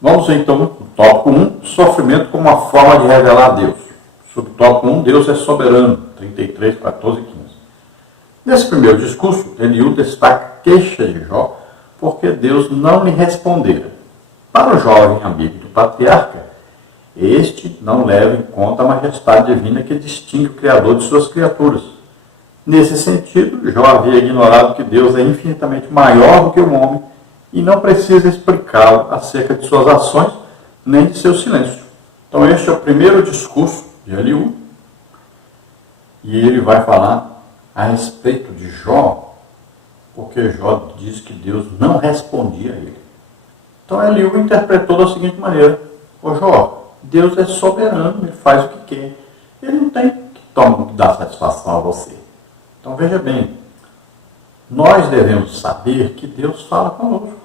Vamos então no tópico 1, sofrimento como uma forma de revelar a Deus. Subtópico 1, Deus é soberano, 33, 14 e 15. Nesse primeiro discurso, Eliú destaca a queixa de Jó, porque Deus não lhe respondera. Para o jovem amigo do patriarca, este não leva em conta a majestade divina que distingue o Criador de suas criaturas. Nesse sentido, Jó havia ignorado que Deus é infinitamente maior do que o homem e não precisa explicá-lo acerca de suas ações nem de seu silêncio. Então este é o primeiro discurso de Eliú, e ele vai falar a respeito de Jó, porque Jó diz que Deus não respondia a ele. Então Eliú interpretou da seguinte maneira: ô Jó, Deus é soberano, ele faz o que quer, ele não tem que dar satisfação a você. Então veja bem, nós devemos saber que Deus fala conosco.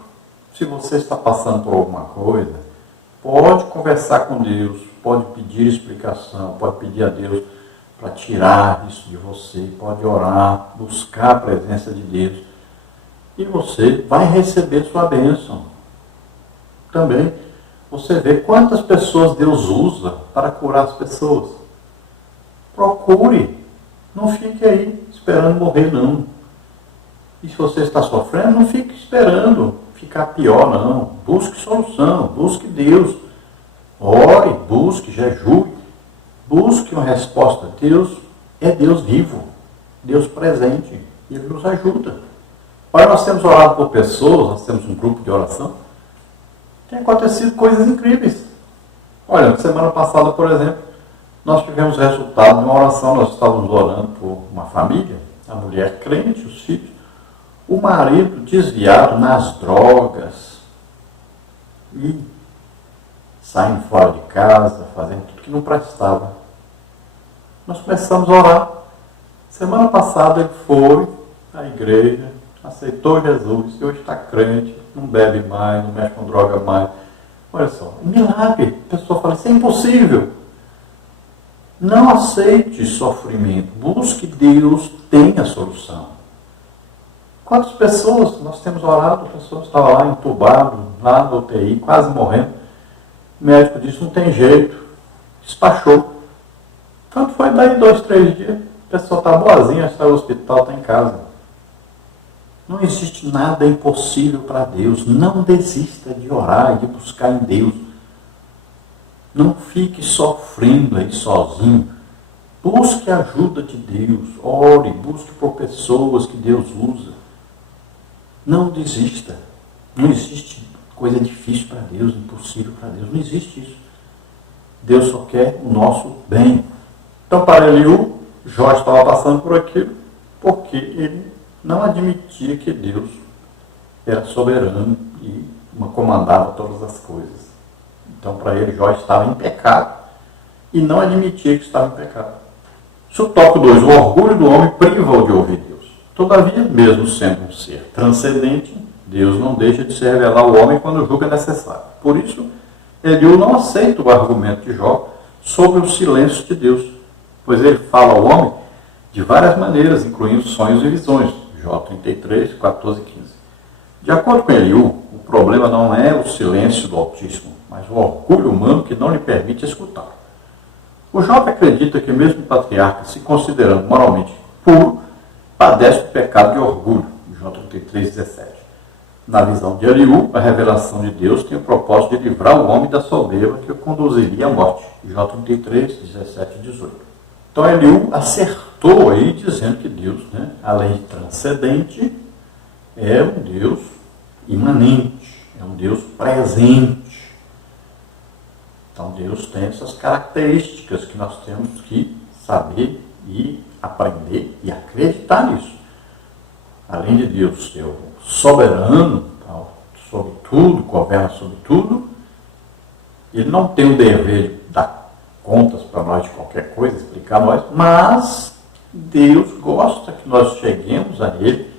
Se você está passando por alguma coisa, pode conversar com Deus, pode pedir explicação, pode pedir a Deus para tirar isso de você, pode orar, buscar a presença de Deus, e você vai receber sua bênção. Também você vê quantas pessoas Deus usa para curar as pessoas. Procure, não fique aí esperando morrer, não. E se você está sofrendo, não fique esperando ficar pior, não. Busque solução, busque Deus. Ore, busque, jejue, busque uma resposta. Deus é Deus vivo, Deus presente, e Ele nos ajuda. Olha, nós temos orado por pessoas, nós temos um grupo de oração, tem acontecido coisas incríveis. Olha, semana passada, por exemplo, nós tivemos resultado de uma oração, nós estávamos orando por uma família, a mulher crente, os filhos, o marido desviado nas drogas e saindo fora de casa, fazendo tudo que não prestava. Nós começamos a orar. Semana passada ele foi à igreja, aceitou Jesus, e hoje está crente, não bebe mais, não mexe com droga mais. Olha só, milagre. A pessoa fala, isso é impossível. Não aceite sofrimento. Busque Deus, tem a solução. Quantas pessoas nós temos orado, a pessoa estava lá entubado, lá no UTI, quase morrendo. O médico disse, não tem jeito. Despachou. Tanto foi daí 2, 3 dias. A pessoa está boazinha, está no hospital, está em casa. Não existe nada impossível para Deus. Não desista de orar e de buscar em Deus. Não fique sofrendo aí sozinho. Busque a ajuda de Deus. Ore, busque por pessoas que Deus usa. Não desista. Não existe coisa difícil para Deus, impossível para Deus. Não existe isso. Deus só quer o nosso bem. Então, para Eliú, Jó estava passando por aquilo porque ele não admitia que Deus era soberano e comandava todas as coisas. Então, para ele, Jó estava em pecado e não admitia que estava em pecado. Subtópico 2. O orgulho do homem priva-o de ouvir Deus. Todavia, mesmo sendo um ser transcendente, Deus não deixa de se revelar ao homem quando julga necessário. Por isso, Eliú não aceita o argumento de Jó sobre o silêncio de Deus, pois ele fala ao homem de várias maneiras, incluindo sonhos e visões. Jó 33, 14 e 15. De acordo com Eliú, o problema não é o silêncio do Altíssimo, mas o orgulho humano que não lhe permite escutar. O jovem acredita que mesmo o patriarca, se considerando moralmente puro, padece o pecado de orgulho. Jó 33, 17. Na visão de Eliú, a revelação de Deus tem o propósito de livrar o homem da soberba que o conduziria à morte. Jó 33, 17 e 18. Então Eliú acertou aí dizendo que Deus, além de transcendente, é um Deus imanente, é um Deus presente. Então Deus tem essas características que nós temos que saber e aprender e acreditar nisso. Além de Deus ser o soberano, sobre tudo, governa sobre tudo, ele não tem o dever de dar contas para nós de qualquer coisa, explicar a nós, mas Deus gosta que nós cheguemos a Ele,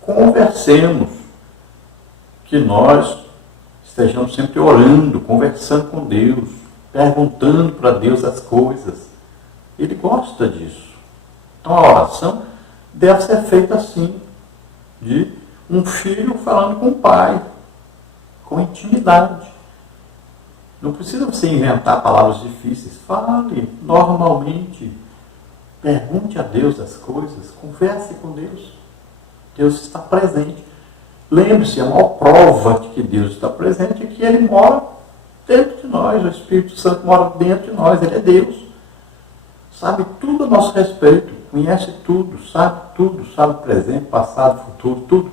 conversemos, que nós estejamos sempre orando, conversando com Deus, perguntando para Deus as coisas. Ele gosta disso. Então a oração deve ser feita assim, de um filho falando com o pai, com intimidade. Não precisa você inventar palavras difíceis. Fale normalmente. Pergunte a Deus as coisas. Converse com Deus. Deus está presente. Lembre-se, a maior prova de que Deus está presente é que Ele mora dentro de nós. O Espírito Santo mora dentro de nós. Ele é Deus. Sabe tudo a nosso respeito. Conhece tudo. Sabe presente, passado, futuro, tudo.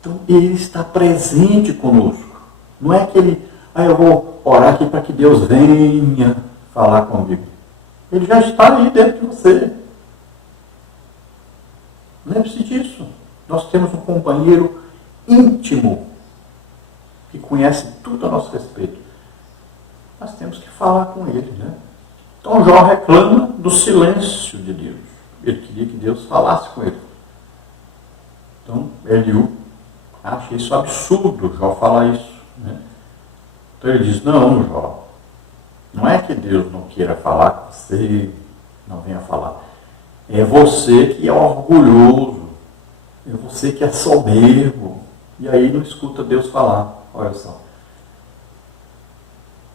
Então, Ele está presente conosco. Não é que Ele... eu vou orar aqui para que Deus venha falar comigo. Ele já está aí dentro de você. Lembre-se disso. Nós temos um companheiro íntimo que conhece tudo a nosso respeito. Nós temos que falar com ele, né? Então Jó reclama do silêncio de Deus. Ele queria que Deus falasse com ele. Então Eliú acha isso absurdo, Jó falar isso, né? Então ele diz, não, Jó, não é que Deus não queira falar com você, não venha falar. É você que é orgulhoso, é você que é soberbo, e aí não escuta Deus falar. Olha só.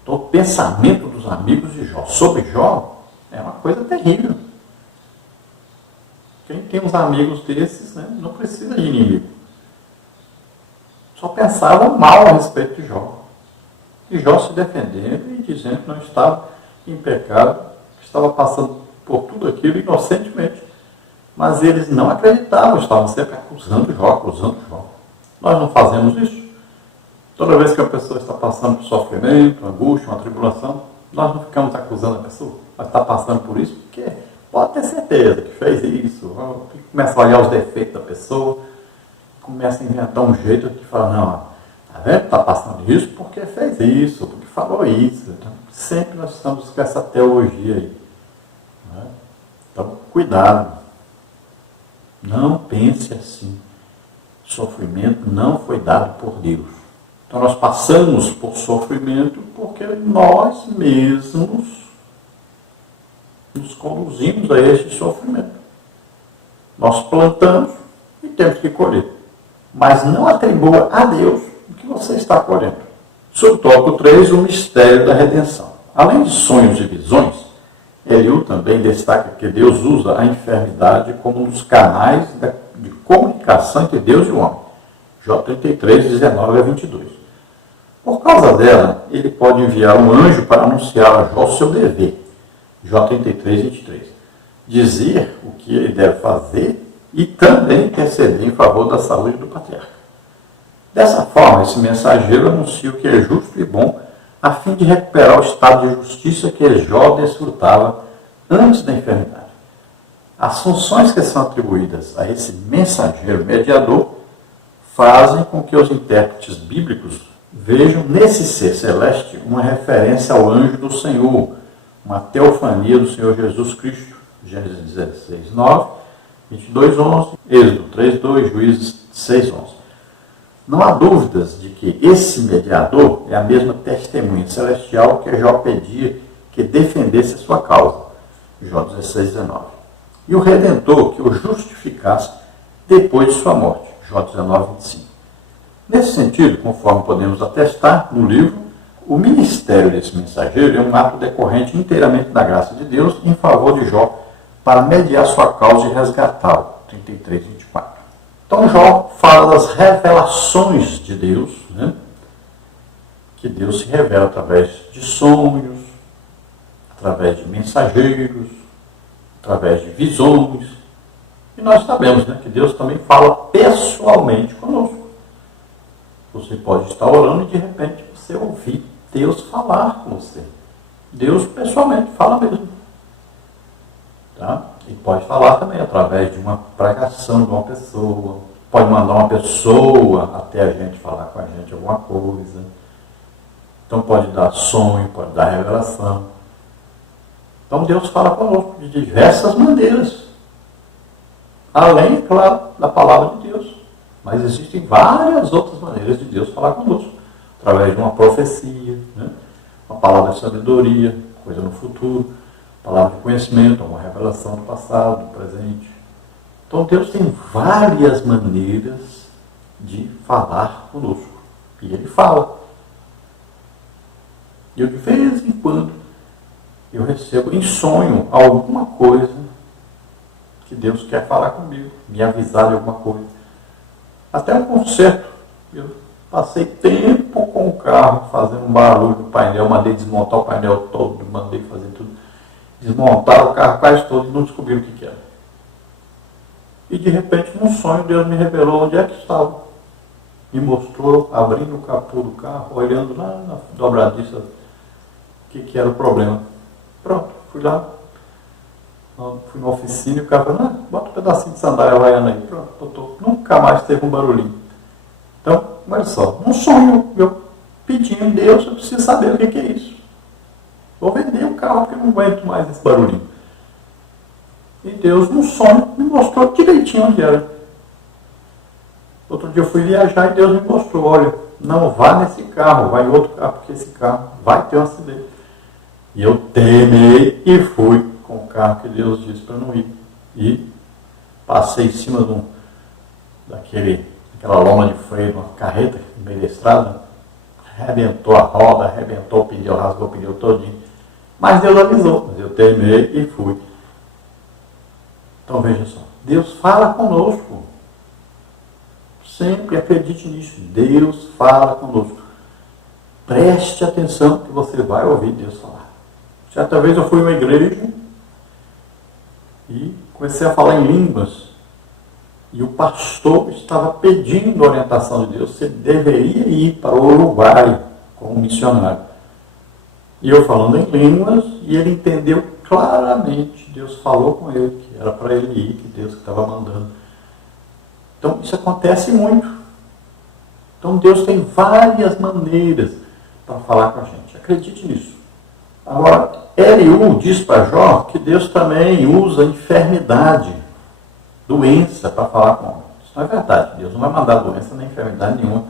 Então o pensamento dos amigos de Jó sobre Jó é uma coisa terrível. Quem tem uns amigos desses, né, não precisa de inimigo. Só pensavam mal a respeito de Jó. E Jó se defendendo e dizendo que não estava em pecado, que estava passando por tudo aquilo inocentemente. Mas eles não acreditavam, estavam sempre acusando Jó. Nós não fazemos isso. Toda vez que a pessoa está passando por sofrimento, uma angústia, uma tribulação, nós não ficamos acusando a pessoa. Ela está passando por isso porque pode ter certeza que fez isso. Começa a olhar os defeitos da pessoa, começa a inventar um jeito de falar, não, tá vendo? Está passando isso porque fez isso, porque falou isso. Então, sempre nós estamos com essa teologia aí. Né? Então, cuidado. Não pense assim. Sofrimento não foi dado por Deus. Então nós passamos por sofrimento porque nós mesmos nos conduzimos a este sofrimento. Nós plantamos e temos que colher. Mas não atribua a Deus o que você está colhendo. Subtópico 3, o mistério da redenção. Além de sonhos e visões, Eliú também destaca que Deus usa a enfermidade como um dos canais de comunicação entre Deus e o homem. Jó 33, 19 a 22. Por causa dela, ele pode enviar um anjo para anunciar a Jó o seu dever. Jó 33, 23. Dizer o que ele deve fazer e também interceder em favor da saúde do patriarca. Dessa forma, esse mensageiro anuncia o que é justo e bom, a fim de recuperar o estado de justiça que Jó desfrutava antes da enfermidade. As funções que são atribuídas a esse mensageiro mediador fazem com que os intérpretes bíblicos vejam nesse ser celeste uma referência ao anjo do Senhor, uma teofania do Senhor Jesus Cristo. Gênesis 16, 9, 22, 11, Êxodo 3, 2, Juízes 6, 11. Não há dúvidas de que esse mediador é a mesma testemunha celestial que Jó pedia que defendesse a sua causa. Jó 16, 19. E o Redentor que o justificasse depois de sua morte. Jó 19, 25. Nesse sentido, conforme podemos atestar no livro, o ministério desse mensageiro é um ato decorrente inteiramente da graça de Deus em favor de Jó para mediar sua causa e resgatá-lo. 33, 24. Então Jó fala das revelações de Deus, né? Que Deus se revela através de sonhos, através de mensageiros, através de visões. E nós sabemos, né, que Deus também fala pessoalmente conosco. Você pode estar orando e de repente você ouvir Deus falar com você. Deus pessoalmente fala mesmo. Tá? E pode falar também através de uma pregação de uma pessoa. Pode mandar uma pessoa até a gente falar com a gente alguma coisa. Então pode dar sonho, pode dar revelação. Então Deus fala conosco de diversas maneiras. Além, claro, da palavra de Deus. Mas existem várias outras maneiras de Deus falar conosco. Através de uma profecia, né? Uma palavra de sabedoria, coisa no futuro, palavra de conhecimento, uma revelação do passado, do presente. Então Deus tem várias maneiras de falar conosco. E Ele fala. E eu, de vez em quando, eu recebo em sonho alguma coisa que Deus quer falar comigo, me avisar de alguma coisa. Até um concerto. Eu passei tempo com o carro fazendo um barulho no painel, mandei desmontar o painel todo, mandei fazer tudo. Desmontaram o carro quase todo e não descobriram o que era. E de repente, num sonho, Deus me revelou onde é que estava. Me mostrou, abrindo o capô do carro, olhando lá na dobradiça, o que era o problema. Pronto, fui lá, fui na oficina e o cara falou, bota um pedacinho de sandália havaiana aí. Pronto, botou. Nunca mais teve um barulhinho. Então, olha só, um sonho, eu pedindo, Deus, eu preciso saber o que é isso. Vou vender o carro porque eu não aguento mais esse barulhinho. E Deus, num sonho, me mostrou direitinho onde era. Outro dia eu fui viajar e Deus me mostrou, olha, não vá nesse carro, vai em outro carro, porque esse carro vai ter um acidente. E eu temei e fui com o carro que Deus disse para não ir. E passei em cima daquela loma de freio, uma carreta no meio da estrada, arrebentou a roda, arrebentou o pneu, rasgou o pneu todinho. Mas Deus avisou, mas eu temei e fui. Então veja só, Deus fala conosco. Sempre acredite nisso, Deus fala conosco. Preste atenção que você vai ouvir Deus falar. Certa vez eu fui em uma igreja e comecei a falar em línguas. E o pastor estava pedindo orientação de Deus. Você deveria ir para o Uruguai como missionário. E eu falando em línguas, e ele entendeu claramente. Deus falou com ele que era para ele ir, que Deus estava mandando. Então isso acontece muito. Então Deus tem várias maneiras para falar com a gente. Acredite nisso. Agora, Eliú diz para Jó que Deus também usa enfermidade, doença para falar com o homem. Isso não é verdade. Deus não vai mandar doença nem enfermidade nenhuma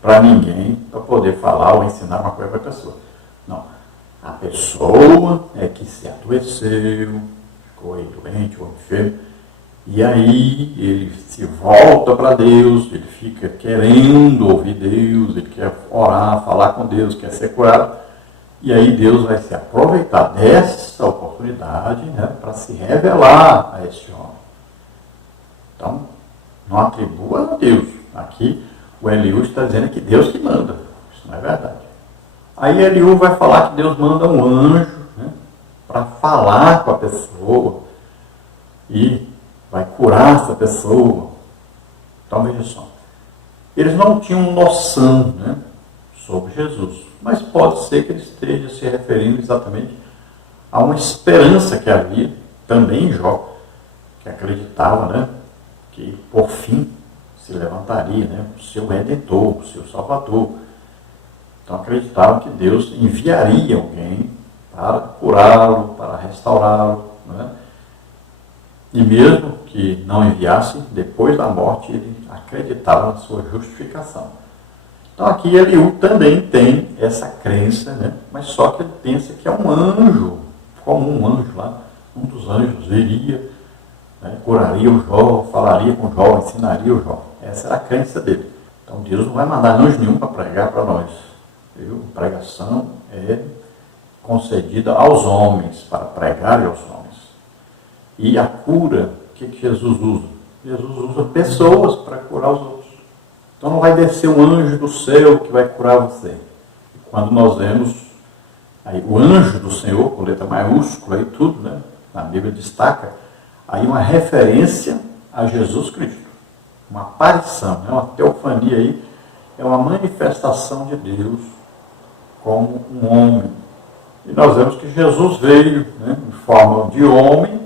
para ninguém para poder falar ou ensinar uma coisa para a pessoa. Não. A pessoa é que se adoeceu, ficou aí doente ou enfermo, e aí ele se volta para Deus, ele fica querendo ouvir Deus, ele quer orar, falar com Deus, quer ser curado. E aí Deus vai se aproveitar dessa oportunidade, né, para se revelar a este homem. Então, não atribua a Deus. Aqui o Eliú está dizendo que Deus que manda. Isso não é verdade. Aí Eliú vai falar que Deus manda um anjo, né, para falar com a pessoa e vai curar essa pessoa. Então veja só. Eles não tinham noção, né, sobre Jesus. Mas pode ser que ele esteja se referindo exatamente a uma esperança que havia também em Jó, que acreditava, né, que por fim se levantaria, né, o seu Redentor, o seu Salvador. Então acreditavam que Deus enviaria alguém para curá-lo, para restaurá-lo, né? E mesmo que não enviasse, depois da morte ele acreditava na sua justificação. Então aqui Eliú também tem essa crença, né? Mas só que ele pensa que é um anjo, como um anjo lá, um dos anjos viria, né? Curaria o Jó, falaria com o Jó, ensinaria o Jó. Essa era a crença dele. Então Deus não vai mandar anjo nenhum para pregar para nós. A pregação é concedida aos homens, para pregar aos homens. E a cura, o que Jesus usa? Jesus usa pessoas para curar os outros. Então não vai descer um anjo do céu que vai curar você. E quando nós vemos aí, o anjo do Senhor, com letra maiúscula e tudo, né? Na Bíblia destaca, aí uma referência a Jesus Cristo. Uma aparição, né? Uma teofania aí, é uma manifestação de Deus como um homem. E nós vemos que Jesus veio, né, em forma de homem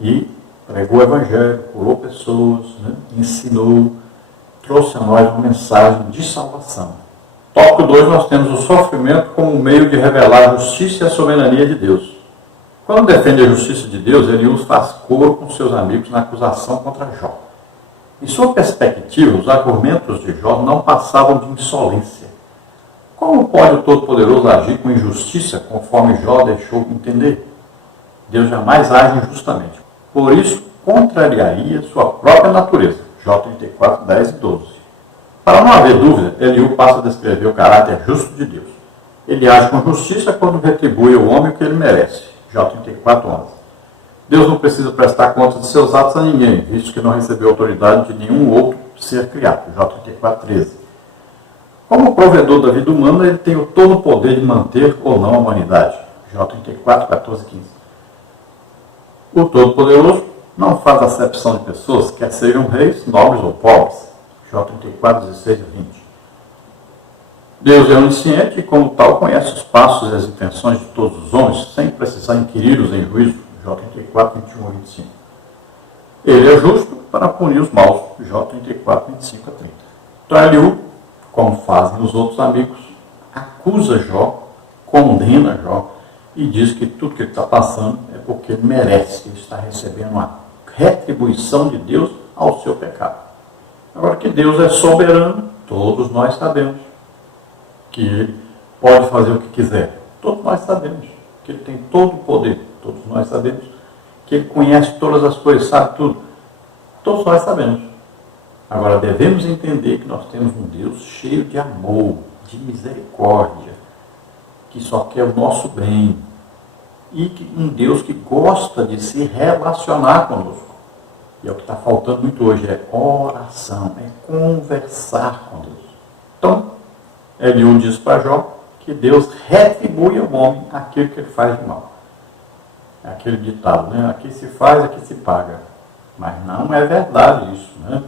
e pregou o Evangelho, curou pessoas, né, ensinou, trouxe a nós uma mensagem de salvação. Tópico 2, nós temos o sofrimento como um meio de revelar a justiça e a soberania de Deus. Quando defende a justiça de Deus, Eliú faz coro com seus amigos na acusação contra Jó. Em sua perspectiva, os argumentos de Jó não passavam de insolência. Como pode o Todo-Poderoso agir com injustiça, conforme Jó deixou entender? Deus jamais age injustamente. Por isso, contrariaria sua própria natureza. Jó 34, 10 e 12. Para não haver dúvida, Eliú passa a descrever o caráter justo de Deus. Ele age com justiça quando retribui ao homem o que ele merece. Jó 34:11. Deus não precisa prestar conta de seus atos a ninguém, visto que não recebeu autoridade de nenhum outro ser criado. Jó 34:13. Como provedor da vida humana, ele tem todo o poder de manter ou não a humanidade. Jó 34:14-15. O Todo-Poderoso não faz acepção de pessoas, quer sejam reis, nobres ou pobres. Jó 34:16-20. Deus é onisciente e, como tal, conhece os passos e as intenções de todos os homens, sem precisar inquiri-los em juízo. Jó 34:21-25. Ele é justo para punir os maus. Jó 34:25-30. Então, Eliú, como fazem os outros amigos, acusa Jó, condena Jó e diz que tudo que ele está passando é porque ele merece, ele está recebendo uma retribuição de Deus ao seu pecado. Agora que Deus é soberano, todos nós sabemos que ele pode fazer o que quiser. Todos nós sabemos que ele tem todo o poder. Todos nós sabemos que ele conhece todas as coisas, sabe tudo. Todos nós sabemos. Agora devemos entender que nós temos um Deus cheio de amor, de misericórdia, que só quer o nosso bem. E um Deus que gosta de se relacionar conosco. E é o que está faltando muito hoje, é oração, é conversar com Deus. Então, Eliú diz para Jó que Deus retribui ao homem aquilo que ele faz de mal. É aquele ditado, né? Aqui se faz, aqui se paga. Mas não é verdade isso, né?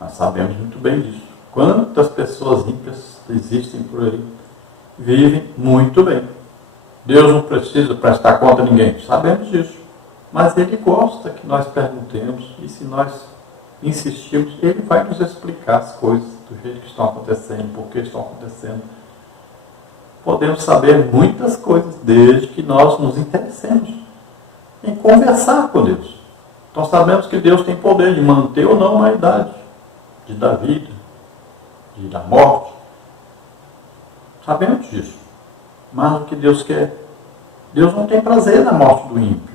Nós sabemos muito bem disso. Quantas pessoas ímpias existem por aí, vivem muito bem. Deus não precisa prestar conta a ninguém, sabemos disso. Mas Ele gosta que nós perguntemos, e se nós insistirmos, Ele vai nos explicar as coisas do jeito que estão acontecendo, por que estão acontecendo. Podemos saber muitas coisas, desde que nós nos interessemos em conversar com Deus. Então sabemos que Deus tem poder de manter ou não a humanidade, de dar vida, de dar morte. Sabemos disso. Mas o que Deus quer? Deus não tem prazer na morte do ímpio.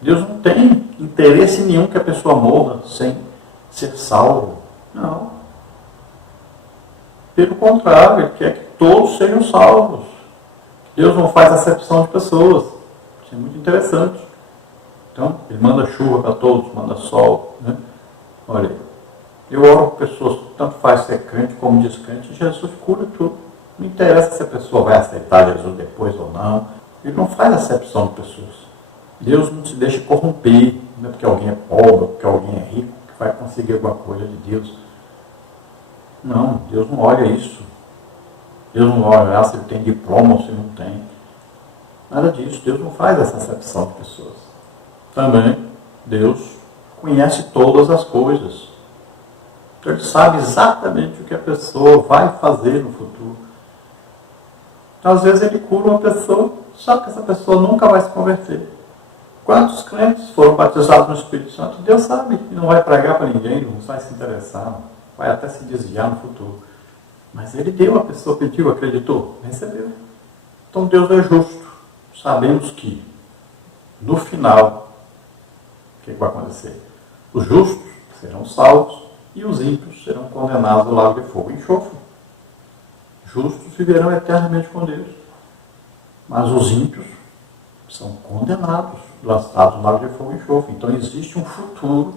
Deus não tem interesse nenhum que a pessoa morra sem ser salvo. Não. Pelo contrário, Ele quer que todos sejam salvos. Deus não faz acepção de pessoas. Isso é muito interessante. Então, Ele manda chuva para todos, manda sol. Né? Olha, eu oro por pessoas, tanto faz ser crente como descrente, Jesus cura tudo. Não interessa se a pessoa vai aceitar Jesus depois ou não. Ele não faz acepção de pessoas. Deus não se deixa corromper, não é porque alguém é pobre, porque alguém é rico, que vai conseguir alguma coisa de Deus. Não, Deus não olha isso. Deus não olha se ele tem diploma ou se não tem. Nada disso. Deus não faz essa acepção de pessoas. Também, Deus conhece todas as coisas. Então, Ele sabe exatamente o que a pessoa vai fazer no futuro. Então, às vezes, Ele cura uma pessoa, sabe que essa pessoa nunca vai se converter. Quantos crentes foram batizados no Espírito Santo? Deus sabe que não vai pregar para ninguém, não vai se interessar, vai até se desviar no futuro. Mas Ele deu, a pessoa pediu, acreditou, recebeu. Então Deus é justo. Sabemos que, no final, o que vai acontecer? Os justos serão salvos e os ímpios serão condenados ao lago de fogo e enxofre. Justos viverão eternamente com Deus. Mas os ímpios são condenados, lançados no lago de fogo e enxofre. Então existe um futuro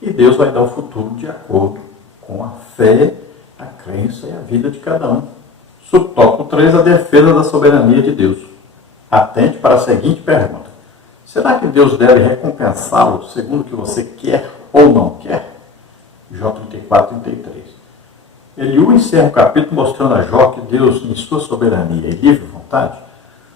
e Deus vai dar o futuro de acordo com a fé, a crença e a vida de cada um. Subtópico 3, a defesa da soberania de Deus. Atente para a seguinte pergunta. Será que Deus deve recompensá-lo segundo o que você quer ou não quer? Jó 34:33. Eliú encerra o capítulo mostrando a Jó que Deus, em sua soberania e livre vontade,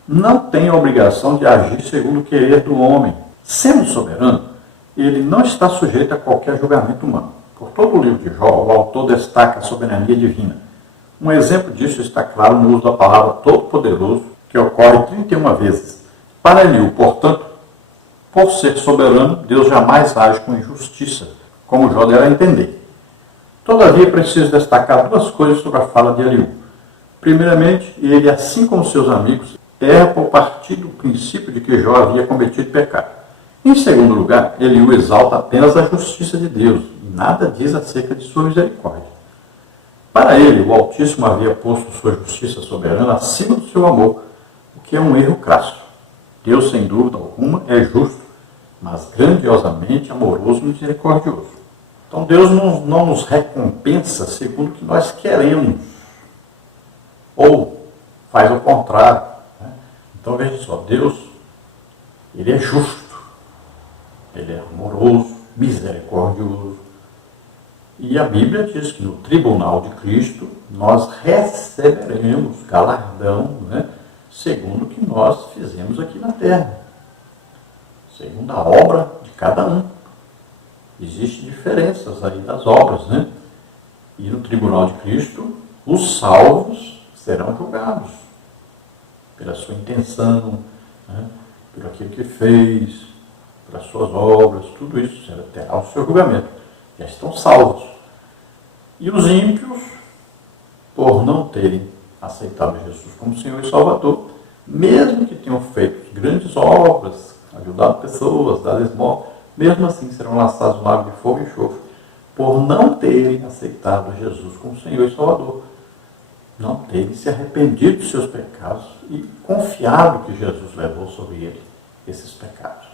não tem a obrigação de agir segundo o querer do homem. Sendo soberano, ele não está sujeito a qualquer julgamento humano. Por todo o livro de Jó, o autor destaca a soberania divina. Um exemplo disso está claro no uso da palavra todo-poderoso, que ocorre 31 vezes. Para Eliú, portanto, por ser soberano, Deus jamais age com injustiça, como Jó deve entender. Todavia, preciso destacar duas coisas sobre a fala de Eliú. Primeiramente, ele, assim como seus amigos, erra por partir do princípio de que Jó havia cometido pecado. Em segundo lugar, Eliú exalta apenas a justiça de Deus e nada diz acerca de sua misericórdia. Para ele, o Altíssimo havia posto sua justiça soberana acima do seu amor, o que é um erro crasso. Deus, sem dúvida alguma, é justo, mas grandiosamente amoroso e misericordioso. Então Deus não nos recompensa segundo o que nós queremos, ou faz o contrário. Né? Então veja só, Deus, Ele é justo, Ele é amoroso, misericordioso. E a Bíblia diz que no tribunal de Cristo nós receberemos galardão, né, segundo o que nós fizemos aqui na terra, segundo a obra de cada um. Existem diferenças aí das obras, né? E no tribunal de Cristo, os salvos serão julgados pela sua intenção, né, por aquilo que fez, pelas suas obras, tudo isso terá o seu julgamento. Já estão salvos. E os ímpios, por não terem aceitado Jesus como Senhor e Salvador, mesmo que tenham feito grandes obras, ajudado pessoas, dado esmola, mesmo assim serão lançados no lago de fogo e enxofre, por não terem aceitado Jesus como Senhor e Salvador, não terem se arrependido dos seus pecados e confiado que Jesus levou sobre ele esses pecados.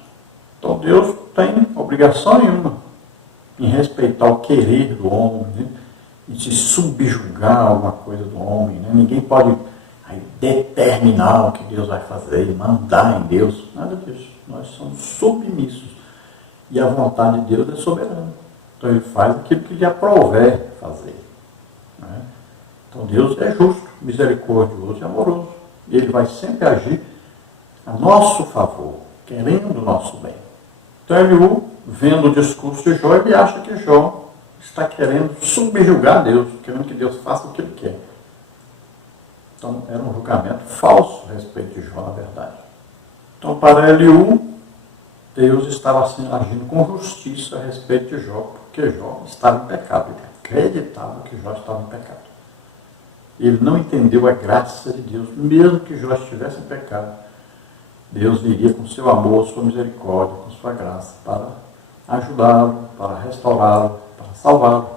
Então Deus tem obrigação nenhuma em respeitar o querer do homem, né? E de subjugar alguma coisa do homem. Né? Ninguém pode aí determinar o que Deus vai fazer, mandar em Deus, nada disso. Nós somos submissos. E a vontade de Deus é soberana. Então Ele faz aquilo que lhe aprouver fazer. Né? Então Deus é justo, misericordioso e amoroso. E Ele vai sempre agir a nosso favor, querendo o nosso bem. Então Eliú, vendo o discurso de Jó, ele acha que Jó está querendo subjugar Deus, querendo que Deus faça o que Ele quer. Então era um julgamento falso a respeito de Jó, na verdade. Então para Eliú, Deus estava assim, agindo com justiça a respeito de Jó, porque Jó estava em pecado. Ele acreditava que Jó estava em pecado. Ele não entendeu a graça de Deus, mesmo que Jó estivesse em pecado. Deus viria com seu amor, sua misericórdia, com sua graça, para ajudá-lo, para restaurá-lo, para salvá-lo.